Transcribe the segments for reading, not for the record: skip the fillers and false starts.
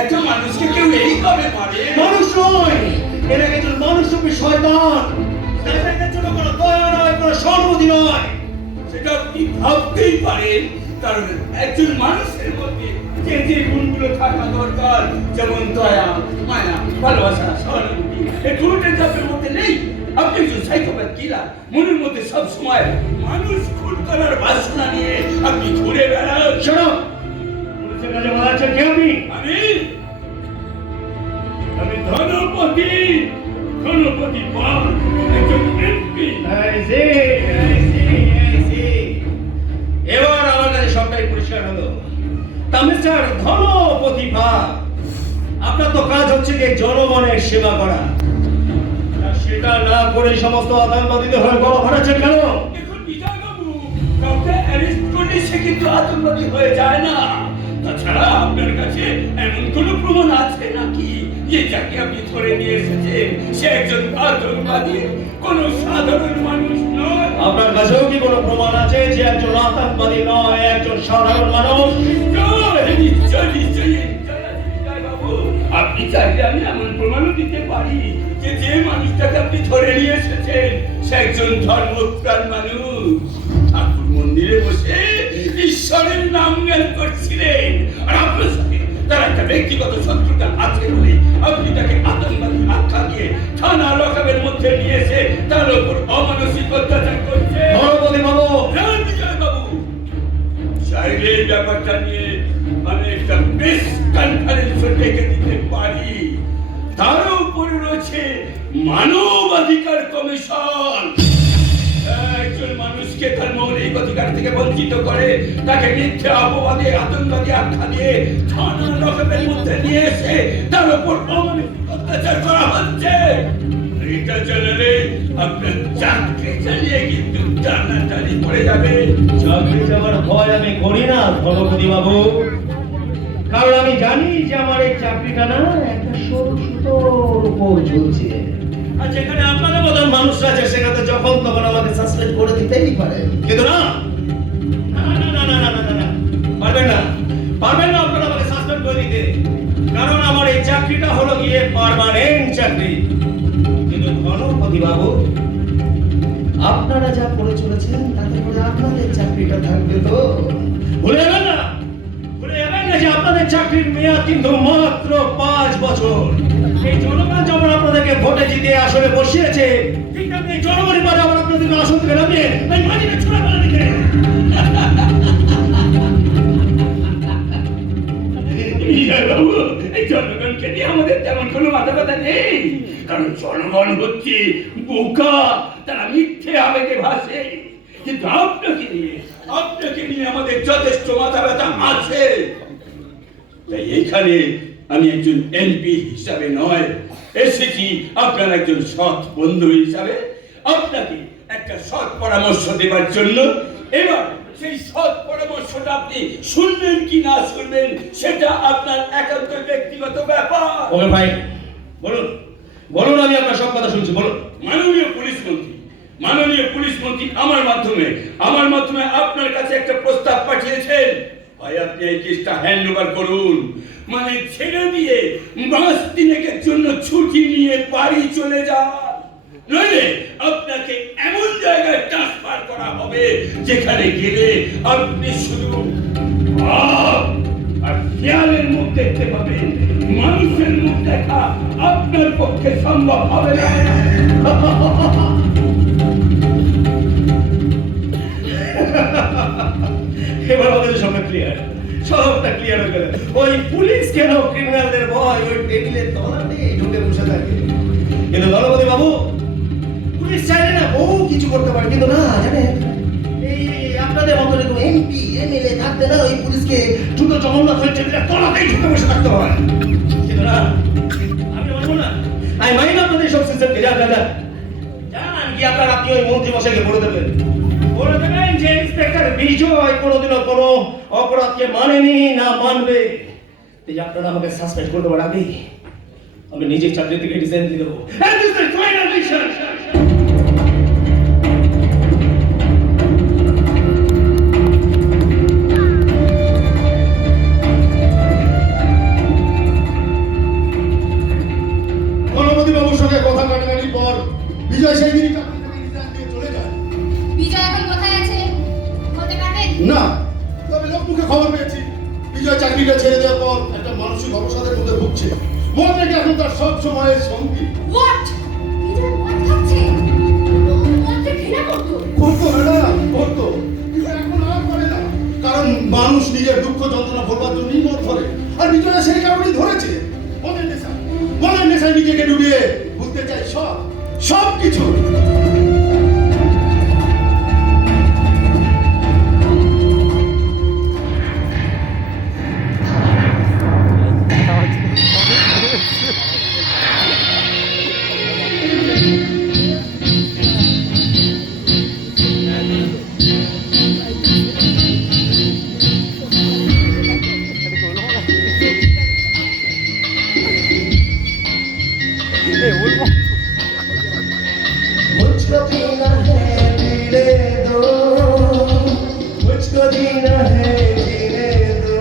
একটা মানুষকে কেউ এইভাবে মারে? মানুষ নয়, এরা একজন মানুষ রূপী শয়তান। এটার জন্য কোনো দয়া নয়, কোনো সহানুভূতি নয়। সেটা আপনি ভাবতেই পারেন, কারণ একজন মানুষের মধ্যে যে যে গুণগুলো থাকা দরকার, যেমন দয়া, মায়া, ভালোবাসা, সহানুভূতি, এই কোনোটাই আপনার মধ্যে নেই। আপনি একজন সাইকোপ্যাথ কিলার, মনের মধ্যে সব সময় মানুষ খুন করার বাসনা নিয়ে আপনি ঘুরে বেড়ান। শোনো, পুলিশের কাছে বলা আছে কে আপনি? আমি ধনপতি পাল, একজন এমপি। এবার আমার কাছে সবটাই পরিষ্কার হলো। তা মিস্টার ধনপতি পাল, আপনার তো কাজ হচ্ছে কি জনগণের সেবা করা, সেটা না করে সমস্ত আতঙ্কবাদীদের হয়ে গলা ফাটাচ্ছেন কেন? এখন বিজয়বাবু, কাউকে অ্যারেস্ট করলে সে কিন্তু আতঙ্কবাদী হয়ে যায় না। তাছাড়া আপনার কাছে এমন কোনো প্রমাণ আছে নাকি যে যাকে আপনি ধরে নিয়ে এসেছেন সে একজন আতঙ্কবাদী, কোন সাধারণ মানুষ নয়? আপনার কাছেও কি কোনো প্রমাণ আছে যে একজন আতঙ্কবাদী নয়, একজন সাধারণ মানুষ? নিশ্চয়ই বিজয়বাবু, আপনি চাইলে আমি এমন প্রমাণও দিতে পারি যে যে মানুষটাকে আপনি ধরে নিয়ে এসেছেন সে একজন ধর্মপ্রাণ মানুষ। ঠাকুর মন্দিরে বসে ঈশ্বরের নাম জ্ঞান করছিলেন, আর আপনার সাথে তার একটা ব্যক্তিগত শত্রুতা আছে বলে আপনি তাকে আতঙ্কবাদী আখ্যা দিয়ে থানা লকআপের মধ্যে নিয়ে এসে তার উপর অমানসিক অত্যাচার করছে। বিজয়বাবু, চাইলে এই ব্যাপারটা নিয়ে আমি একটা প্রেস কনফারেন্স ডেকে দিতে পারি। তার উপরে রয়েছে মানবাধিকার কমিশন। একজন মানুষকে তার মৌলিক অধিকার থেকে বঞ্চিত করে তাকে মিথ্যা অপবাদে আতঙ্কবাদী আখ্যা দিয়ে থানা লকআপের মধ্যে নিয়ে এসে তার উপর অমানবিক অত্যাচার করা হচ্ছে। এটা জানালে আপনার চাকরি চালিয়ে কিন্তু টানাটানি পড়ে যাবে। চাকরি যাওয়ার ভয় আমি করি না ধনপতি বাবু, কারণ আমি জানি যে আমার এই চাকরিটা না একটা সরু সুতোর উপর ঝুলছে। আর যেখানে আপনাদের মতন মানুষরা আছে সেখানে যখন তখন আমাকে সাসপেন্ড করে দিতেই পারে, কিন্তু না পারবেন না আপনারা আমাকে সাসপেন্ড করে দিতে, কারণ আমার এই চাকরিটা হলো গিয়ে পার্মানেন্ট চাকরি। কিন্তু ধনপতি বাবু, আপনারা যা করে চলেছেন তাতে করে আপনাদের চাকরিটা থাকবে তো? ভুলে যাবেন না যে আপনাদের চাকরির মেয়াদ কিন্তু মাত্র 5 বছর। এই জনগণ যেমন আপনাদেরকে ভোটে জিতে আসলে বসিয়েছে, ঠিক আপনি এই জনগণই পারে আবার আপনাদেরকে আসন থেকে নামিয়ে এই মাটিতে ছুঁড়ে ফেলে দিতে। বিজয়বাবু, এই জনগণকে নিয়ে আমাদের তেমন কোনো মাথা ব্যথা নেই, কারণ জনগণ হচ্ছে বোকা, তারা মিথ্যে আবেগে ভাসে। কিন্তু আপনাকে নিয়ে আমাদের যথেষ্ট মাথা ব্যথা আছে। তাই এখানে আমি একজন এমপি হিসাবে নয়, এসেছি আপনার একজন সৎ বন্ধু হিসাবে আপনাকে একটা সৎ পরামর্শ দেবার জন্য। এবার সেই সৎ পরামর্শটা আপনি শুনবেন কি না শুনবেন সেটা আপনার একান্ত ব্যক্তিগত ব্যাপার। ওকে ভাই, বলুন আমি আপনার সব কথা শুনছি, বলুন। মাননীয় পুলিশ মন্ত্রী আমার মাধ্যমে আপনার কাছে একটা প্রস্তাব পাঠিয়েছেন। ভাই, আপনি এই কেসটা হ্যান্ড ওভার করুন, মানে ছেড়ে দিয়ে মাস তিনেকের জন্য ছুটি নিয়ে বাড়ি চলে যান, নইলে আপনাকে এমন জায়গায় ট্রান্সফার করা হবে যেখানে গেলে আপনি শুধু আর খেয়ালের মুখ দেখতে পাবেন, মানুষের মুখ দেখা আপনার পক্ষে সম্ভব হবে না। এবার আমাদের সবটা ক্লিয়ার হয়ে গেল। ওই পুলিশ কেন ক্রিমিনালদের ভয় ওই টেবিলের তলাতে ঢুকে বসে থাকে? কিন্তু ধনপতি বাবু, পুলিশ চাইলে না বহু কিছু করতে পারে, কিন্তু না জানেন, এই আপনাদের মতো এরকম এমপি এমএলএ থাকতে না ওই পুলিশকে জুতো জগন্নাথ হয়ে টেবিলের তলাতেই ঢুকে বসে থাকতে হয়। কিন্তু না, আমি বলবো না, আমি মানি না আপনাদের সব সিস্টেমকে। যান কি আপনার আপনি ওই মন্ত্রী মশাইকে বলে দেবেন যে ইন্সপেক্টর বিজয় কোনোদিনও কোনো অপরাধকে মানেনি না মানবে। এই আপনারা আমাকে সাসপেন্ড করতে পারেন, আমি নিজের চাকরি থেকে রিজাইন দিয়ে দেবো। এখন কোথায় আছে বলতে পারবেন? না, তবে লোকমুখে খবর পেয়েছি বিজয় চাকরিটা ছেড়ে দেওয়ার পর একটা মানসিক অবসাদের মধ্যে ভুগছে। মন থেকে এখন তার সব সময়ের সঙ্গী। হোয়াট? বিজয় মদ খাচ্ছে? ও মদকে ঘৃণা করতো? করতো ম্যাডাম, করতো, কিন্তু এখন আর করে না। কারণ মানুষ নিজের দুঃখ যন্ত্রণা ভোলবার জন্যই মদ ধরে, আর বিজয় সেই কারণেই ধরেছে। মনের নেশায় নিজেকে ডুবিয়ে ভুলতে চাই সব কিছু। मुझको पीना है पीने दो, मुझको जीना है जीने दो,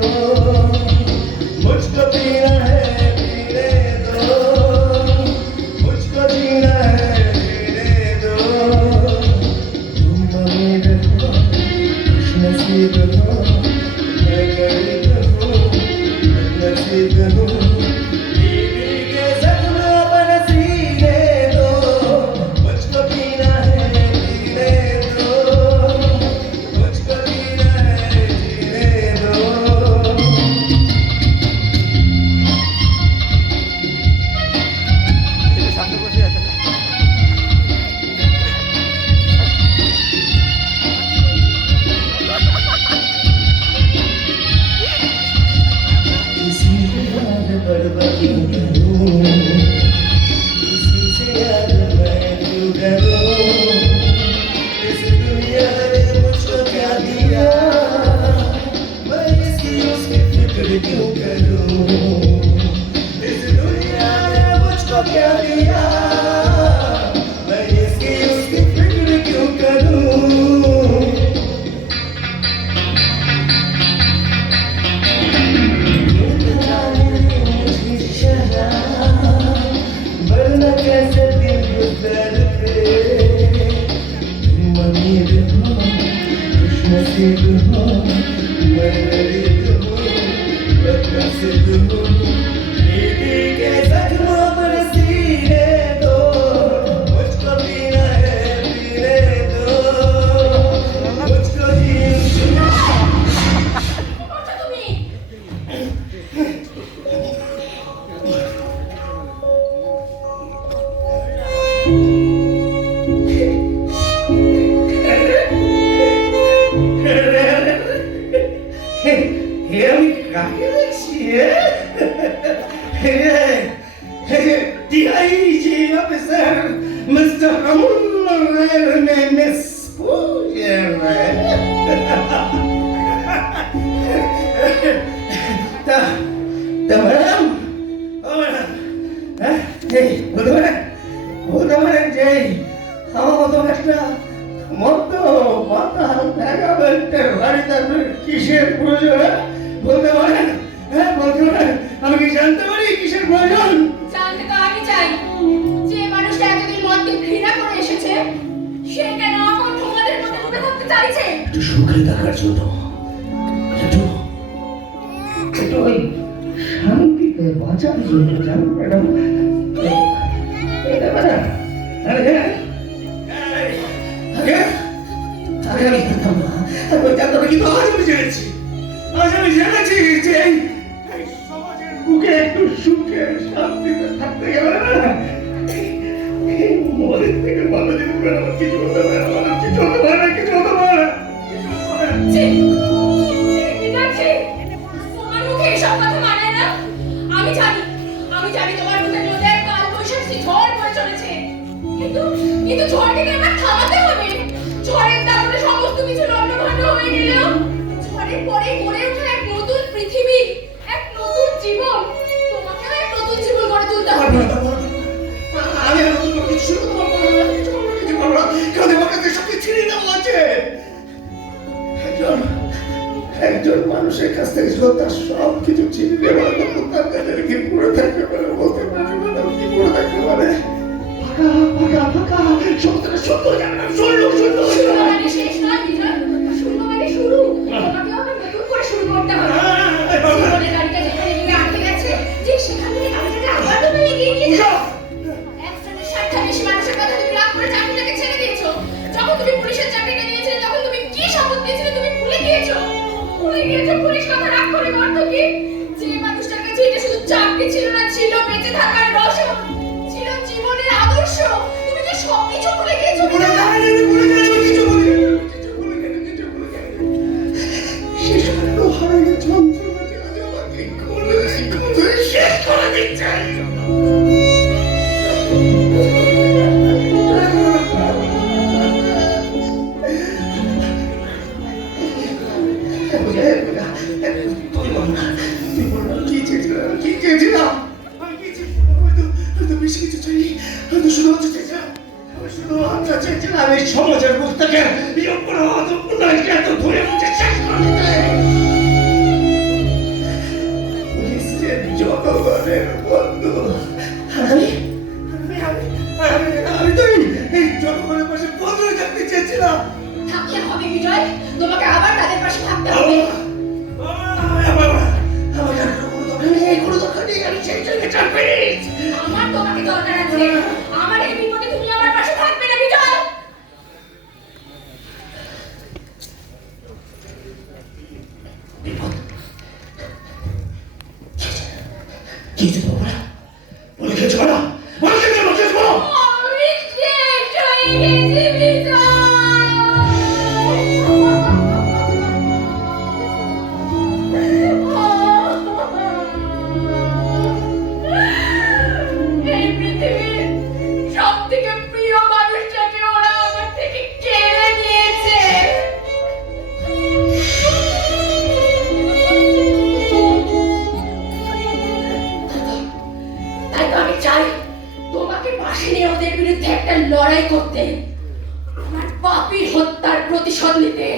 मुझको पीना है पीने दो, मुझको जीना है जीने दो। तुम अमीर हो, खुशनसीब हो, मैं गरीब हूँ, बदनसीब हूँ। बीवी के जख्म पर सीने दो, मुझको पीना है पीने दो, मुझको जीना है जीने दो। সামনে বসে আছে না किसी से याद बर्बादी करूं, किसी से याद मैं क्यों करूं, इस दुनिया ने मुझको क्या दिया, मैं इसकी उसकी फिक्र क्यों करूं, इस दुनिया ने मुझको क्या दिया, मैं इसकी उसकी फिक्र क्यों करूं। वरना कैसे दिन गुजर पे, तुम अमीर हो, खुशनसीब हो, मैं गरीब हूँ, बदनसीब हूँ। बीवी के जख्मों पर सीने दो, मुझको पीना है पीने दो, मुझको जीना। করছো তুমি? আমি কাকে দেখছি ডিআইজি অফিসার মিস্টার অমূল্যের মিস পূজার তা ম্যাডাম বলতে পারেন যে আমার মতো একটা মতো মাতাল মেগাবেন্টের বাড়িতে আপনার কিসের প্রয়োজন বলতে পারেন? হ্যাঁ বলতে পারেন, আমি কি জানতে পারি কিসের প্রয়োজন? জানতে তো আমি চাই যে মানুষটা এতদিন মদকে ঘৃণা করে এসেছে সে কেন এখন তোমাদের মধ্যে ডুবে থাকতে চাইছে? একটু সুখে থাকার জন্য, একটু ওই শান্তিতে বাঁচার জন্য, জানো ম্যাডাম। আগে আমি জানতাম না, কিন্তু আজ আমি জেনেছি, যে এই সমাজের বুকে একটু সুখে শান্তিতে থাকতে গেলে না, এই মদের থেকে ভালো জিনিস বেরোবার কিছু হতে পারে না, কিছু হতে পারে না, কিছু হতে পারে না, কিছু হতে পারে না। ছি, মীনাক্ষী, তোমার মুখে এসব কথা মানায় না। আমি জানি তোমার মুখের মধ্যে এক কালবৈশাখী ঝড় বয়ে চলেছে, কিন্তু ঝড়টাকে আমার থামাতে হবে। ঝড়ের দাপটে সমস্ত কিছু লণ্ডভণ্ড হয়ে গেলেও ঝড়ের পরেই গড়ে ওঠে এক নতুন পৃথিবী, এক নতুন জীবন। তোমাকেও এক নতুন জীবন গড়ে তুলতে হবে। আমি আর নতুন করে কিছু শুরু করবো না, কিছু করবো না, কারণ আমার কাছে সবকিছু ছিনিয়ে নেওয়া আছে। একজন মানুষের কাছ থেকে ছিল তার সব কিছু ছিনিয়ে নেওয়া, তার কাছে কি পড়ে থাকতে পারে বলতে পারে না, কি পড়ে থাকতে পারে? ফাঁকা ফাঁকা ফাঁকা, সমস্তটা শূন্য, জানা শূন্য শূন্য। শেষ নয়। বেঁচে থাকার রসদ, ছিল জীবনের আদর্শ, তুমি যে সবকিছু ভুলে গিয়েছো বিজয়। শিশুগুলো হারানোর যন্ত্রণাটি আজ আমাকে কোনোদিন শেষ করে দিচ্ছে। আমি সমাজের মুখ থেকে ধরে মুছে শেষ করে দিতে পুলিশের জনগণের বন্ধু। আমি তো এই জনগণের পাশে বন্ধু হয়ে থাকতে চেয়েছিলাম। থাকতে হবে বিজয়, তোমাকে আবার তাদের পাশে থাকতে হবে। আমার তোমাকে দরকার আছে, আমার এই বিপদে তুমি আমার পাশে থাকবে না বিজয়। আমি শেষ হয়ে গেছি বিজয়। এই পৃথিবীর সবথেকে প্রিয় মানুষটাকে ওরা আমার থেকে কেড়ে নিয়েছে। তাই তো আমি চাই তোমাকে পাশে নিয়ে ওদের বিরুদ্ধে একটা লড়াই করতে, আমার পাপী হত্যার প্রতিশোধ নিতে।